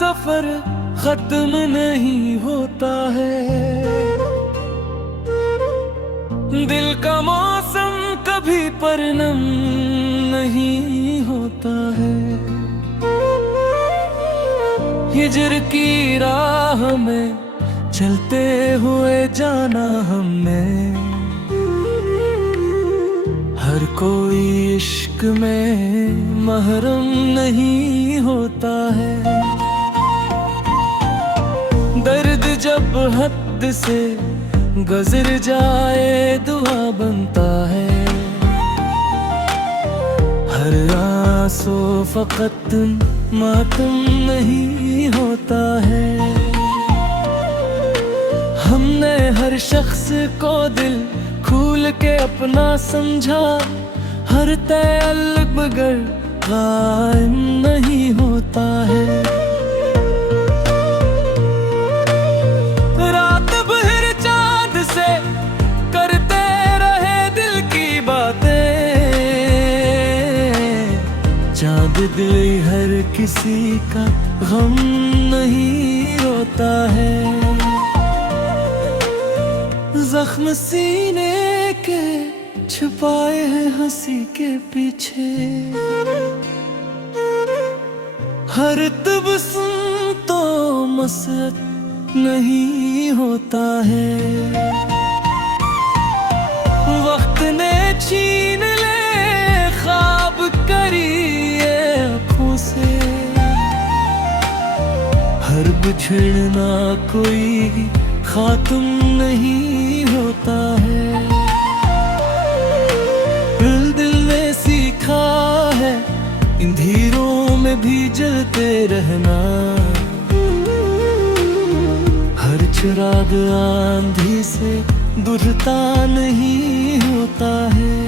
सफर खत्म नहीं होता है। दिल का मौसम कभी परनम नहीं होता है। हिजर की राह में चलते हुए जाना हमने, हर कोई इश्क में महरम नहीं होता है। दर्द जब हद से गुजर जाए दुआ बनता है। हर आंसू फकत मातम नहीं होता है। हमने हर शख्स को दिल खोल के अपना समझा, हर तअल्लुक़ मगर कायम नहीं होता है। रात भर चाँद से करते रहे दिल की बातें, चाँद दिल हर किसी का गम नहीं रोता है। जख्म सीने के छुपाए हैं हंसी के पीछे, हर तबस्सुम तो मसरत नहीं होता है। वक्त ने छीन ले ख्वाब करिए आँखों से, हर बिछड़ना कोई खात्म नहीं होता है। दिल ने सीखा है इन धीरों में भी जलते रहना, हर चिराग आंधी से बुझता नहीं होता है।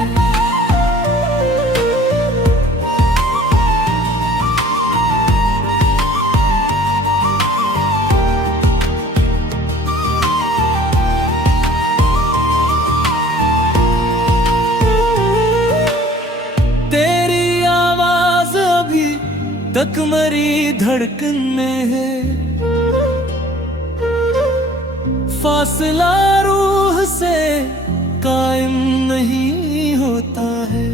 तक मरी धड़कन में है, फासला रूह से कायम नहीं होता है।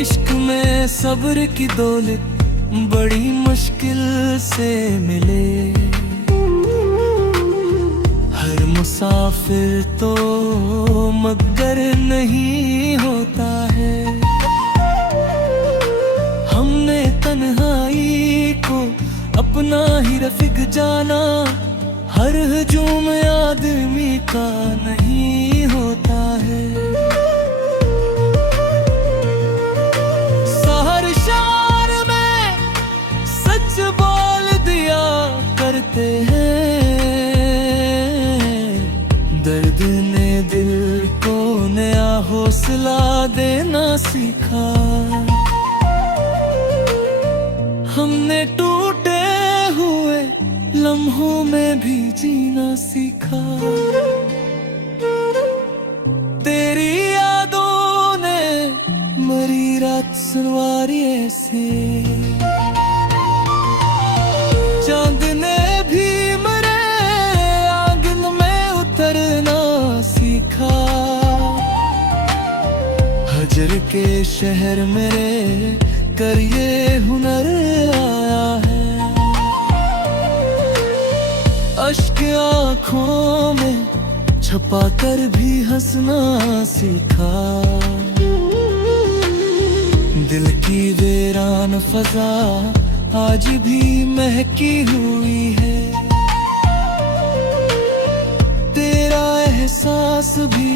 इश्क में सब्र की दौलत बड़ी मुश्किल से मिले, हर मुसाफिर तो मगर नहीं होता है। तन्हाई को अपना ही रफिक जाना, हर हजूम आदमी का नहीं होता है। सहर शार में सच बोल दिया करते हैं, दर्द ने दिल को नया हौसला देना सीखा। हमने टूटे हुए लम्हों में भी जीना सीखा, तेरी यादों ने मरी रात सुनवारी ऐसे, चांद ने भी मरे आंगन में उतरना सीखा। हजर के शहर मेरे कर ये हुनर आया है, अश्क आँखों में छुपा कर भी हंसना सीखा। दिल की वीरान फजा आज भी महकी हुई है, तेरा एहसास भी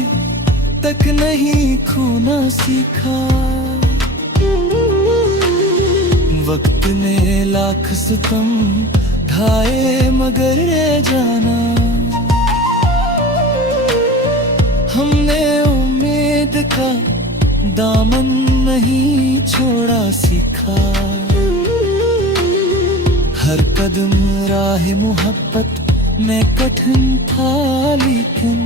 तक नहीं खोना सीखा। वक्त ने लाख सितम ढाए मगर रह जाना, हमने उम्मीद का दामन नहीं छोड़ा सीखा। हर कदम राह मोहब्बत में कठिन था लेकिन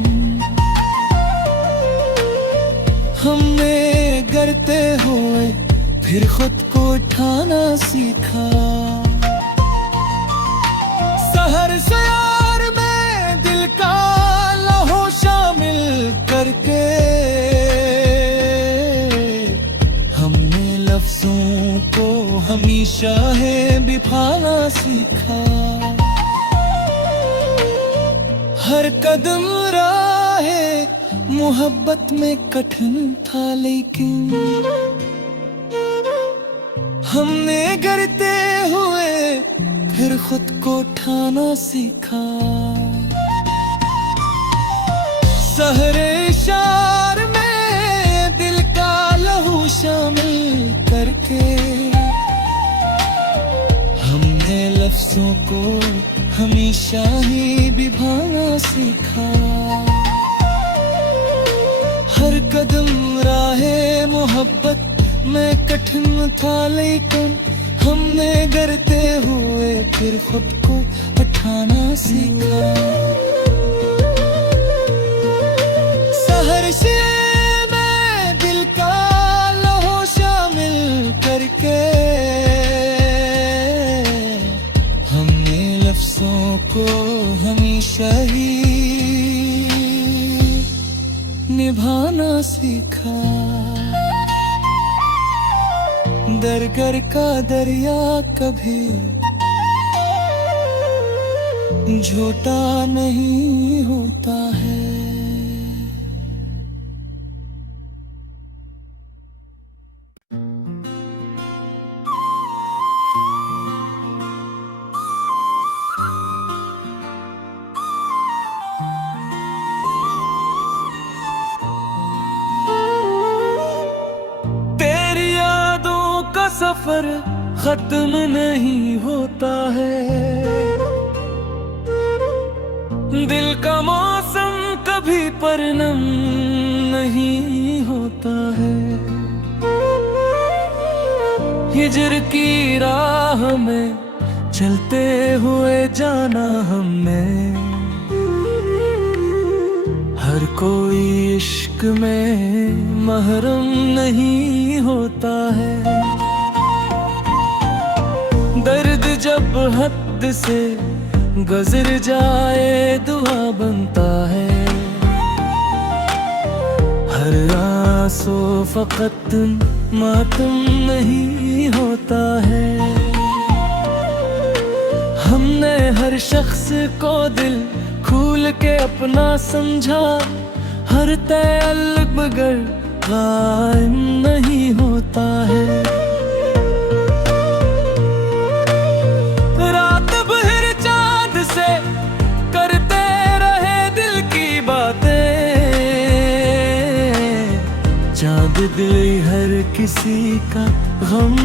हमने गिरते हुए फिर खुद को ठाना सीखा। सहर से यार में दिल का लहो शामिल करके हमने लफ्जों को हमेशा है बिफाना सीखा। हर कदम राहे मोहब्बत में कठिन था, लेकिन हमने गिरते हुए फिर खुद को ठाना सीखा। सहरे इशार में दिल का लहू शामिल करके हमने लफ्जों को हमेशा ही बिभाना सीखा। हर कदम राहे मोहब्बत में कठिन था, लेकिन हमने गिरते हुए फिर खुद को उठाना सीखा। सहर से में दिल का लहो शामिल करके हमने लफ्जों को हमेशा ही निभाना सीखा। दरगर का दरिया कभी झूठा नहीं होता है। सफर खत्म नहीं होता है, दिल का मौसम कभी परनम नहीं होता है। हिजर की राह में चलते हुए जाना हमने, हर कोई इश्क में महरम नहीं होता है। दर्द जब हद से गुजर जाए दुआ बनता है, हर आंसू फकत मातम नहीं होता है। हमने हर शख्स को दिल खोल के अपना समझा, हर तअल्लुक़ मगर कायम नहीं होता है। करते रहे दिल की बातें, चाँद दिल हर किसी का गम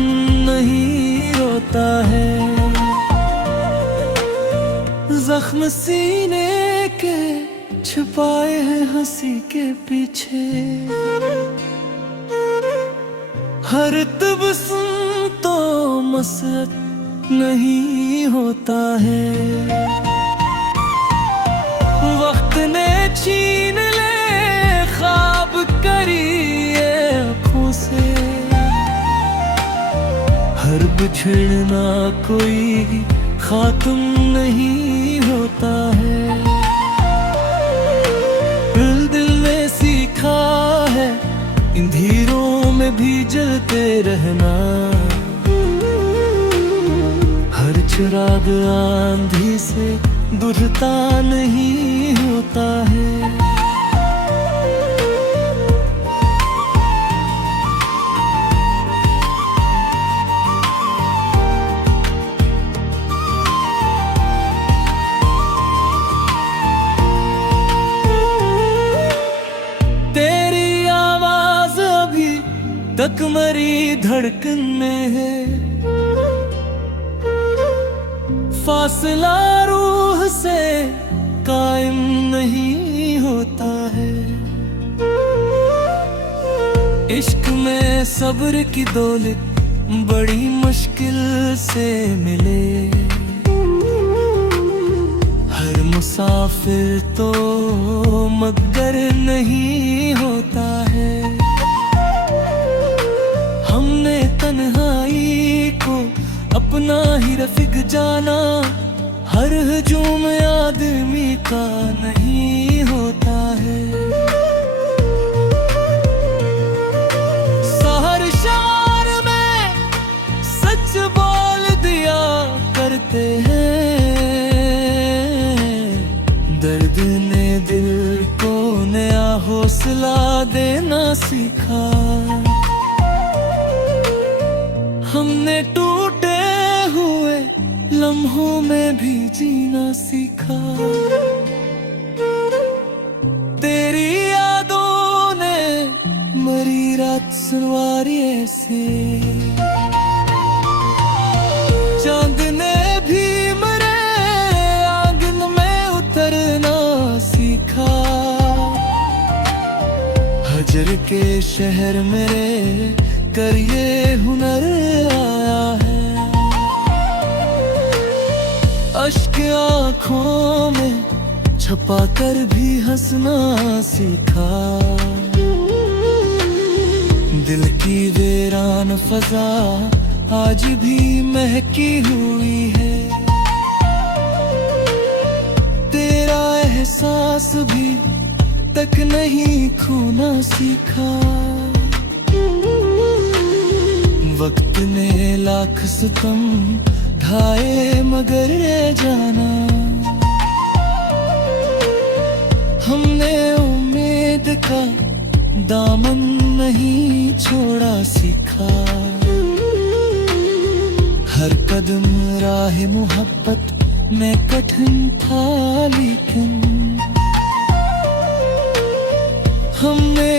नहीं रोता है। जख्म सीने के छुपाए हैं हंसी के पीछे, हर तबस्सुम तो मसरत नहीं होता है। वक्त ने छीन ले ख्वाब करिए आँखों से, हर बिछड़ना कोई खात्म नहीं होता है। दिल ने सीखा है इन धीरों में भी जलते रहना, हर चिराग आंधी से बुझता नहीं होता है। तेरी आवाज अभी तक मरी धड़कन में है, फासला रूह से कायम नहीं होता है। इश्क में सब्र की दौलत बड़ी मुश्किल से मिले, हर मुसाफिर तो मगर नहीं होता है। हमने तन अपना ही रफिक जाना। हर हजूम आदमी का नहीं होता है। शहर शार में सच बोल दिया करते हैं। दर्द ने दिल को नया हौसला देना सीखा। हमने टूटे हुए लम्हों में भी जीना सीखा। तेरी यादों ने मरी रात सुनवारी ऐसे। चांद ने भी मरे आंगन में उतरना सीखा। हजर के शहर मेरे कर ये हुनर आया है। अश्क आँखों में छुपा कर भी हंसना सीखा। दिल की वीरान फजा आज भी महकी हुई है। तेरा एहसास भी तक नहीं खोना सीखा। वक्त ने लाख सितम ढाए मगर रह जाना। हमने उम्मीद का दामन नहीं छोड़ा सीखा। हर कदम राह मोहब्बत में कठिन था लेकिन हमने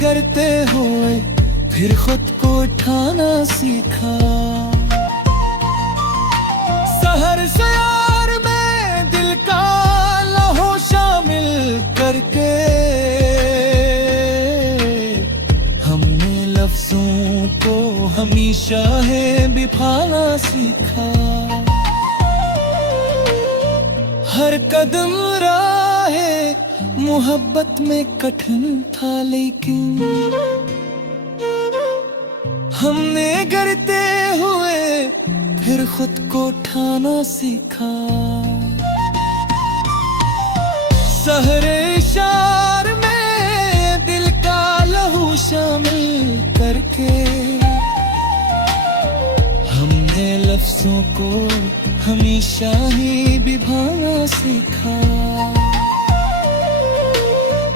गिरते हुए फिर खुद को उठाना सीखा। शहर शयार में दिल का लहो शामिल करके हमने लफ्जों को हमेशा है बिफाना सीखा। हर कदम राहे मोहब्बत में कठिन था लेकिन हमने गिरते हुए फिर खुद को उठाना सीखा। शहरे शार में दिल का लहू शामिल करके हमने लफ्जों को हमेशा ही बिभाना सीखा।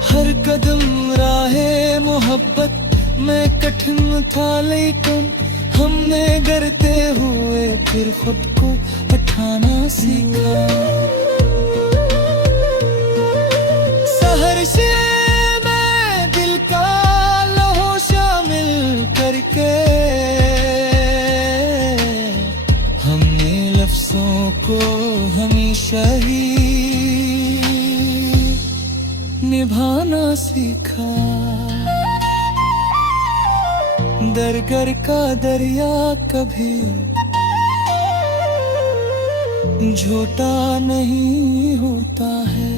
हर कदम राहे मोहब्बत मैं कठिन था लेकिन हमने गिरते हुए फिर खुद को उठाना सीखा। शहर से मैं दिल का लहो शामिल करके हमने लफ्जों को हमेशा ही निभाना सीखा। दरगर का दरिया कभी झूठा नहीं होता है।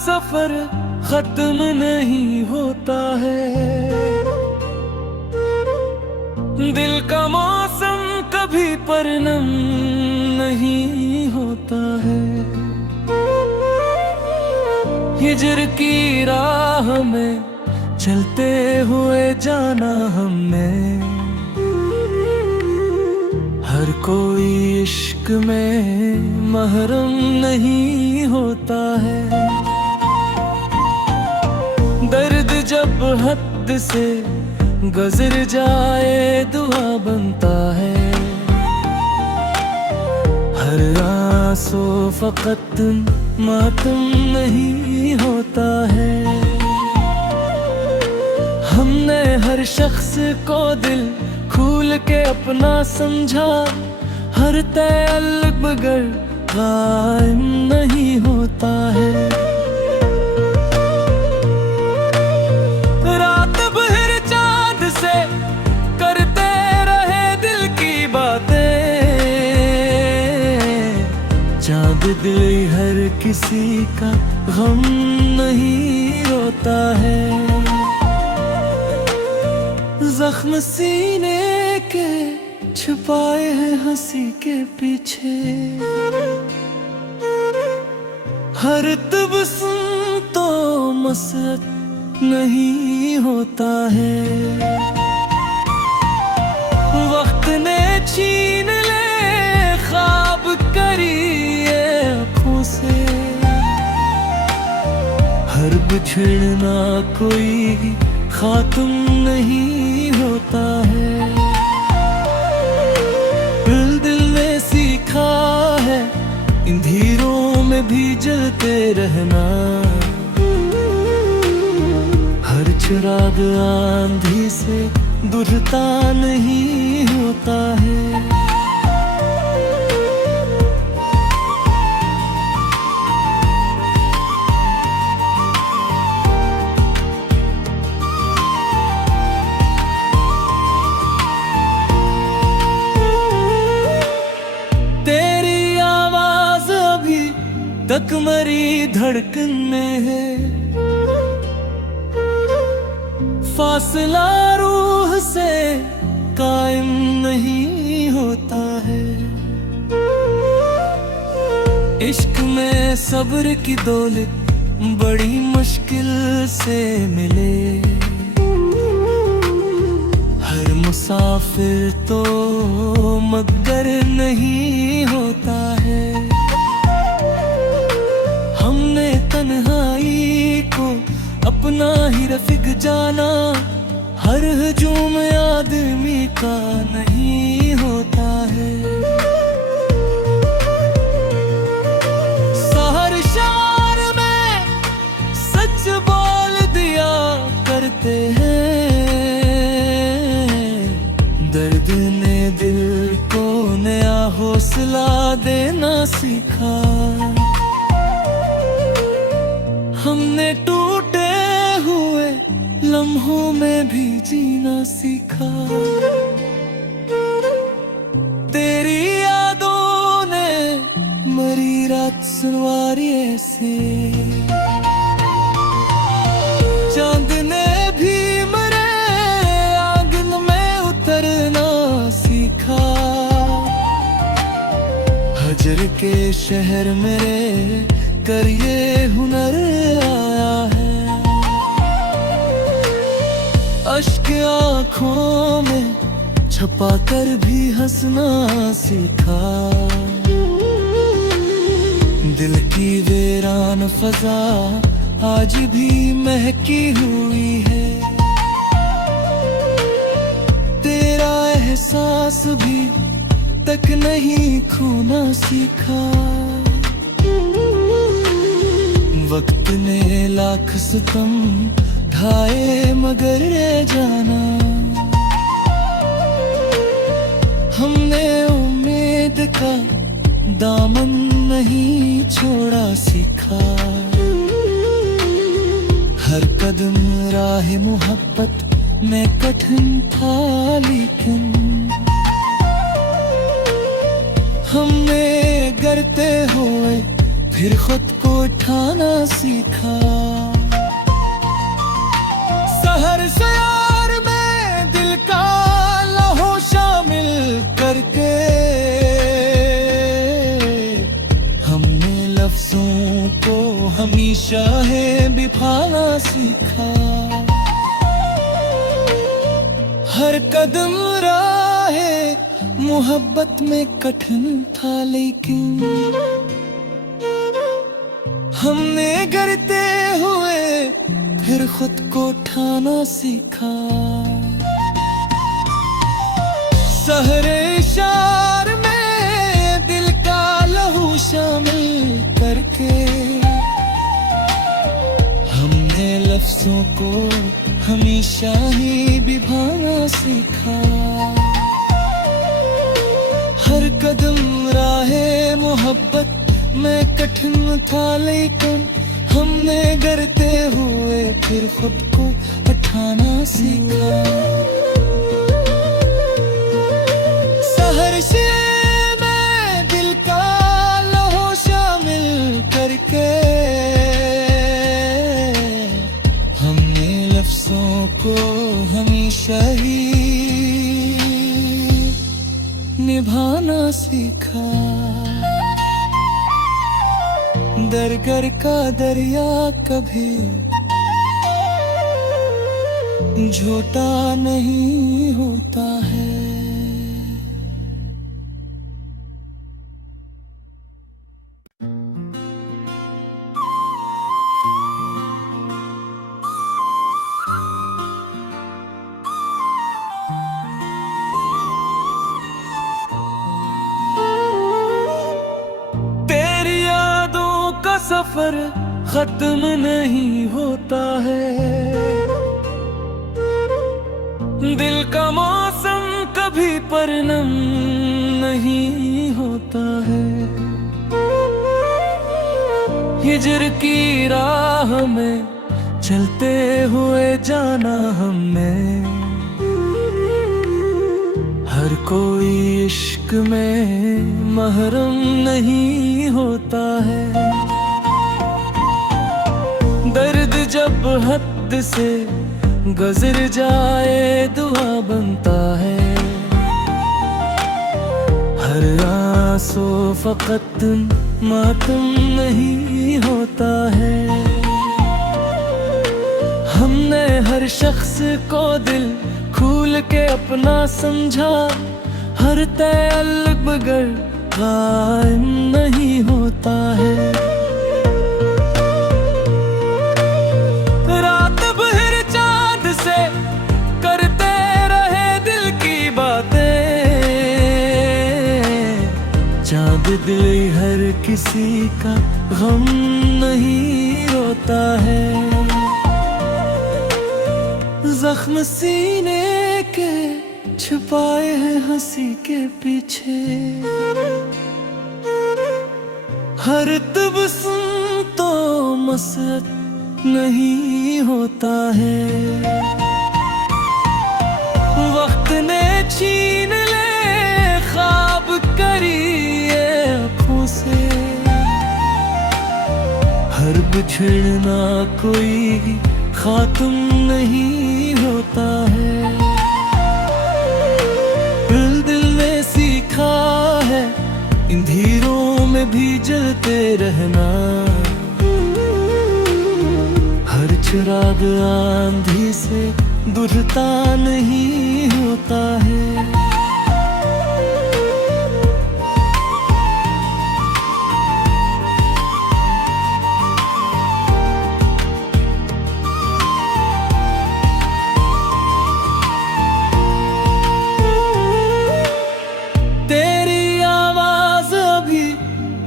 सफर खत्म नहीं होता है। दिल का मौसम कभी परनम नहीं होता है। हिजर की राह में चलते हुए जाना हमने। हर कोई इश्क में महरम नहीं होता है। दर्द जब हद से गुजर जाए दुआ बनता है। हर आंसू फकत मातम नहीं होता है। हमने हर शख्स को दिल खोल के अपना समझा। हर तअल्लुक़ मगर कायम नहीं होता है। रात किसी का गम नहीं रोता है। जख्म सीने के छुपाए हैं हंसी के पीछे, हर तबस्सुम तो मसरत नहीं होता है। वक्त ने छीन ले ख्वाब करिए आँखों से, हर बिछड़ना कोई खात्म नहीं होता है। दिल ने सीखा है इन धीरों में भी जलते रहना, हर चिराग आंधी से बुझता नहीं होता है। तेरी आवाज अभी तक मरी धड़कन में है, फासला रूह से कायम नहीं होता है। इश्क में सब्र की दौलत बड़ी मुश्किल से मिले, हर मुसाफिर तो मगर नहीं होता है। हमने तन्हाई को अपना ही रफीक जाना, हर हुजूम आदमी का नहीं होता है। सहर शार में सच बोल दिया करते हैं, दर्द ने दिल को नया हौसला देना सीखा। हमने टूटे हुए लम्हों में भी जीना सीखा, तेरी यादों ने मरी रात सुनवारी ऐसे। चांद ने भी मरे आंगन में उतरना सीखा, हजर के शहर मेरे कर ये हुनर आया है। अश्क आँखों में छुपा कर भी हंसना सीखा, दिल की वीरान फजा आज भी महकी हुई है। तेरा एहसास भी तक नहीं खोना सीखा, वक्त ने लाख सितम ढाए मगर रह जाना। हमने उम्मीद का दामन नहीं छोड़ा सीखा, हर कदम राह मोहब्बत में कठिन था लेकिन हमने गिरते हुए फिर खुद को उठाना सीखा। सहर सयार में दिल का लहो शामिल करके हमने लफ्जों को हमेशा है बिफाना सीखा। हर कदम राहे मोहब्बत में कठिन था लेकिन हमने गिरते हुए फिर खुद को उठाना सीखा। सहरे शार में दिल का लहू शामिल करके हमने लफ्जों को हमेशा ही बिभाना सीखा। हर कदम राहे मोहब्बत में कठिन था लेकिन हमने गिरते हुए फिर खुद को उठाना सीखा। सहर से मैं दिल का लहो शामिल करके लफ्जों को हमेशा ही निभाना सीखा। दरगर का दरिया कभी झूठा नहीं होता है। सफर खत्म नहीं होता है, दिल का मौसम कभी परनम नहीं होता है। हिजर की राह में चलते हुए जाना हमने, हर कोई इश्क में महरम नहीं होता है। दर्द जब हद से गुजर जाए दुआ बनता है, हर आंसू फकत मातम नहीं होता है। हमने हर शख्स को दिल खोल के अपना समझा, हर तअल्लुक़ मगर कायम नहीं होता है। दिल हर किसी का गम नहीं रोता है, जख्म सीने के छुपाए हैं हंसी के पीछे, हर तबस्सुम तो मसरत नहीं होता है। वक्त ने छीन ले ख्वाब करिए आँखों से, हर बिछड़ना कोई खात्म नहीं होता है। दिल ने सीखा है इन धीरों में भी जलते रहना, हर चिराग आंधी से बुझता नहीं होता है। तेरी आवाज अभी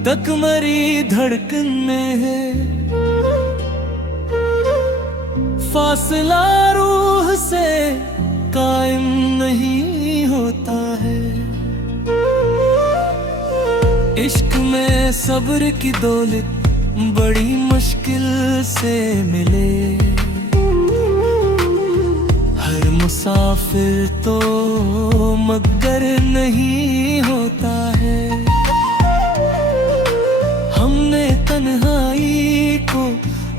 तक मरी धड़कन में है, फासला रूह से कायम नहीं होता है। इश्क में सब्र की दौलत बड़ी मुश्किल से मिले, हर मुसाफिर तो मगर नहीं होता है। हमने तन्हाई को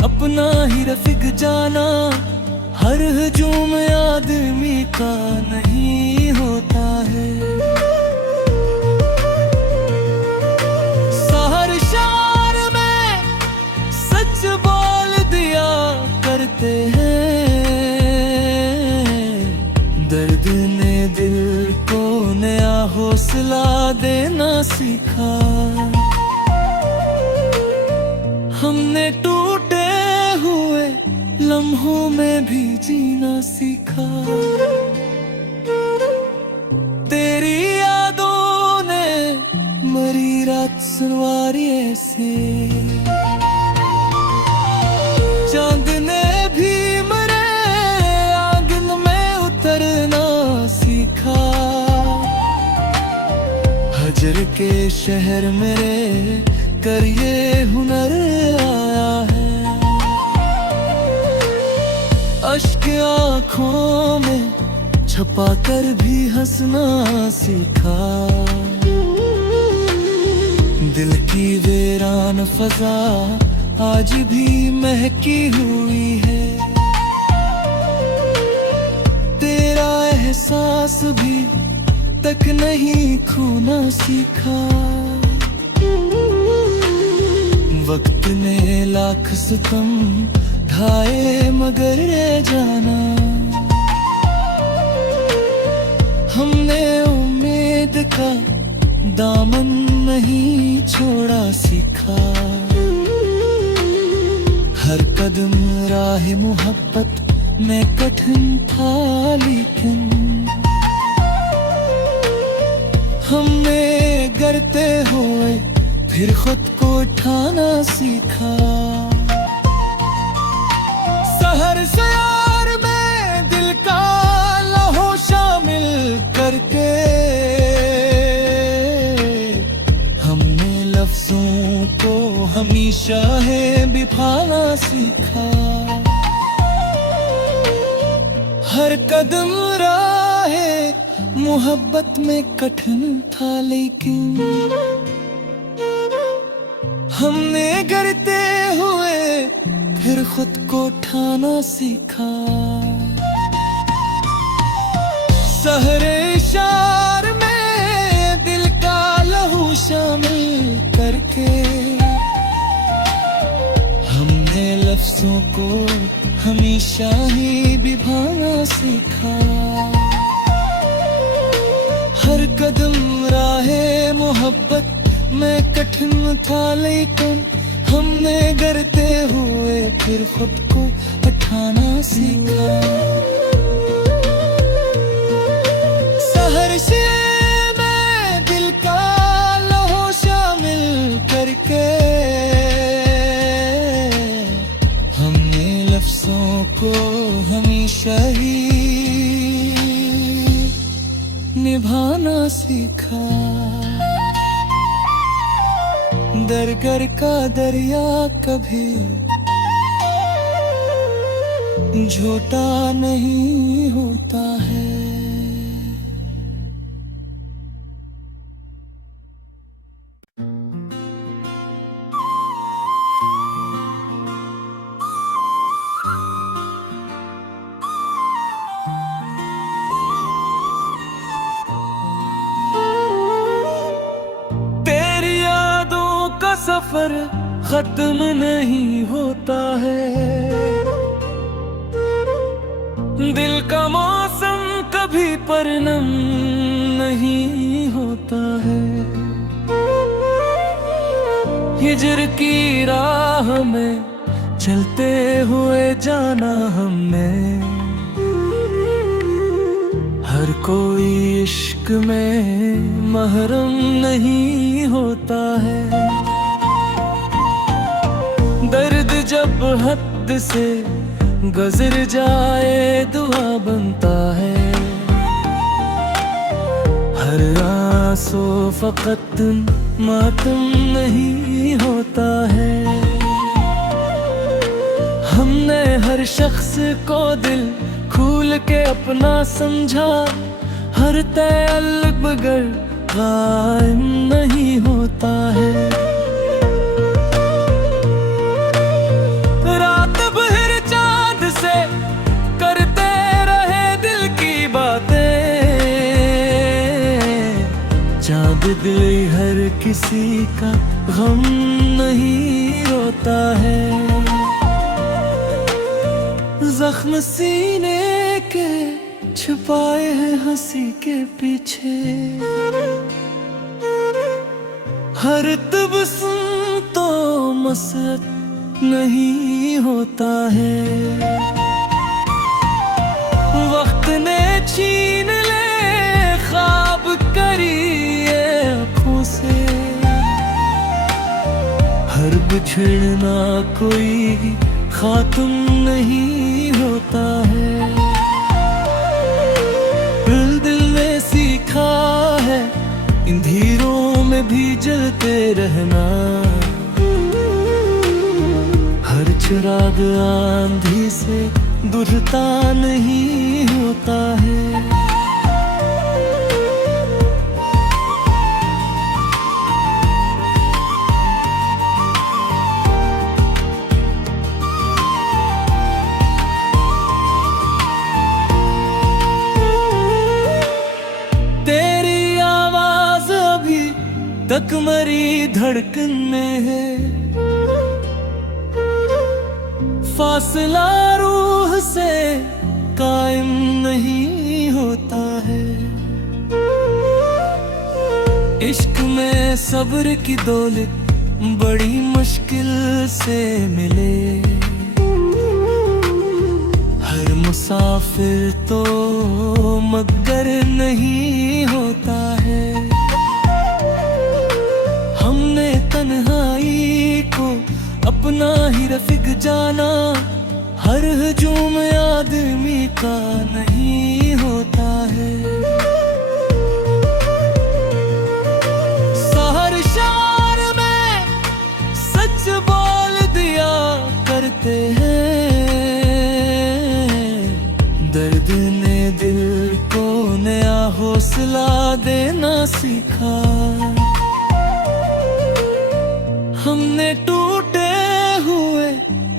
अपना ही रफीक जाना, हर हुजूम आदमी का नहीं होता है। सहर शार में सच बोल दिया करते हैं, दर्द ने दिल को नया हौसला देना सीखा। हमने टूटे हुए लम्हों में भी जीना सीखा, तेरी यादों ने मरी रात सुनवारी ऐसे, चांद ने भी मरे आंगन में उतरना सीखा। हजर के शहर मेरे कर ये हुनर आया है, अश्क आँखों में छुपा कर भी हंसना सीखा। दिल की वीरान फजा आज भी महकी हुई है, तक नहीं खोना सीखा। वक्त ने लाख सितम ढाए मगर रह जाना। हमने उम्मीद का दामन नहीं छोड़ा सीखा। हर कदम राह मोहब्बत में कठिन था लेकिन हमने गिरते हुए फिर खुद को उठाना सीखा। सहर से यार में दिल का लहो शामिल करके हमने लफ्जों को हमेशा है बिफाना सीखा। हर कदम राहे मोहब्बत में कठिन था लेकिन हमने गिरते हुए फिर खुद को उठाना सीखा। सहरे शार में दिल का लहू शामिल करके हमने लफ्जों को हमेशा ही बिभाना सीखा। हर कदम राहे मोहब्बत में कठिन था लेकिन हमने गिरते हुए फिर खुद को उठाना सीखा। सहर्षे में दिल का लहो शामिल करके हमने लफ्जों को हमेशा ही निभाना सीखा। दरगर का दरिया कभी झूठा नहीं होता है। सफर खत्म नहीं होता है। दिल का मौसम कभी परनम नहीं होता है। हिजर की राह में चलते हुए जाना हमने। हर कोई इश्क में महरम नहीं होता है। दर्द जब हद से गुजर जाए दुआ बनता है। हर आंसू फकत मातम नहीं होता है। हमने हर शख्स को दिल खोल के अपना समझा। हर तअल्लुक़ बगैर कायम नहीं होता है। रात भर चांद से करते रहे दिल की बातें। चांद दिल हर किसी का गम नहीं रोता है। जख्म सीने के छुपाए हैं हंसी के पीछे। हर तबस्सुम तो मसरत नहीं होता है। वक्त ने छीन ले ख्वाब करिए आँखों से। हर बिछड़ना कोई खात्म नहीं होता है। दिल ने सीखा है इन धीरों में भी जलते रहना। हर चिराग आंधी से बुझता नहीं होता है। तेरी तक मरी धड़कन में है। फासला रूह से कायम नहीं होता है। इश्क में सब्र की दौलत बड़ी मुश्किल से मिले। हर मुसाफिर तो मगर नहीं होता है। हमने तन्हाई को अपना ही रफीक जाना। हर हुजूम आदमी का नहीं होता है। शहर शार में सच बोल दिया करते हैं। दर्द ने दिल को नया हौसला देना सीखा। हमने टूटे हुए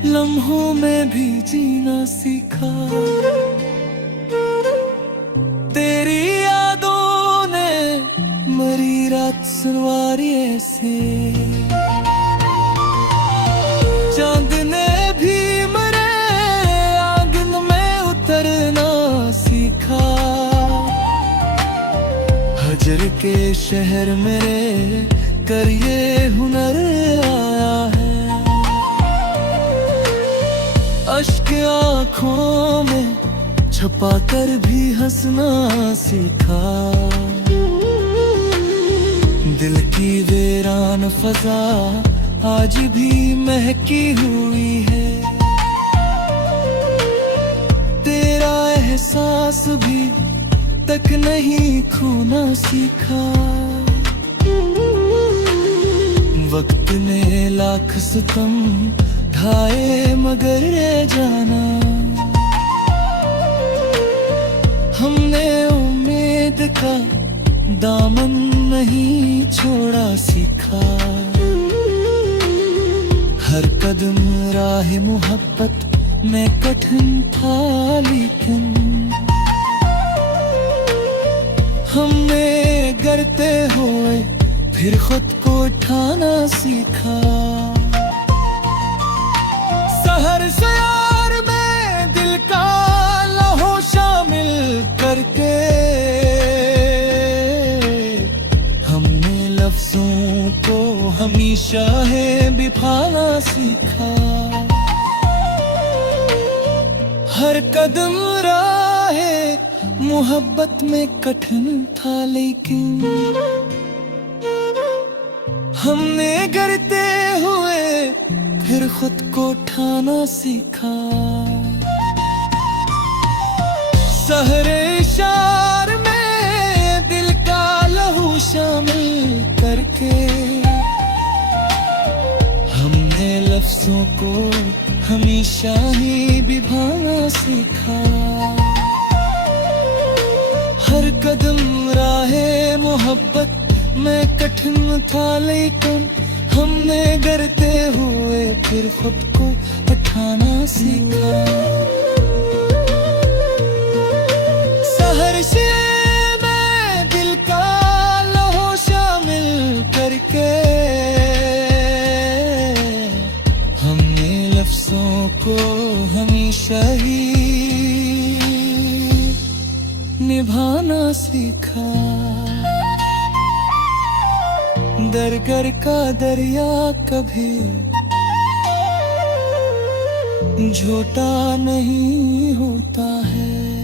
लम्हों में भी जीना सीखा। तेरी यादों ने मरी रात सुनवारी ऐसे। चांद ने भी मरे आंगन में उतरना सीखा। हजर के शहर मेरे कर ये हुनर आया है। अश्क आँखों में छुपा कर भी हंसना सीखा। दिल की वीरान फजा आज भी महकी हुई है। तेरा एहसास भी तक नहीं खोना सीखा। वक्त ने लाख सितम ढाए मगर रह जाना। हमने उम्मीद का दामन नहीं छोड़ा सीखा। हर कदम राह मोहब्बत में कठिन था लेकिन हमने गिरते हुए फिर खुद को उठाना सीखा। सहर शयार में दिल का लहो शामिल करके हमने लफ्जों को हमेशा है बिफाना सीखा। हर कदम राहे मोहब्बत में कठिन था लेकिन हमने गिरते हुए फिर खुद को उठाना सीखा। सहरे शार में दिल का लहू शामिल करके हमने लफ्जों को हमेशा ही बिभाना सीखा। हर कदम राहे मोहब्बत मैं कठिन था लेकिन हमने गिरते हुए फिर खुद को उठाना सीखा। सहर से मैं दिल का लहो शामिल करके हमने लफ्जों को हमेशा ही निभाना सीखा। दरगर का दरिया कभी झूठा नहीं होता है।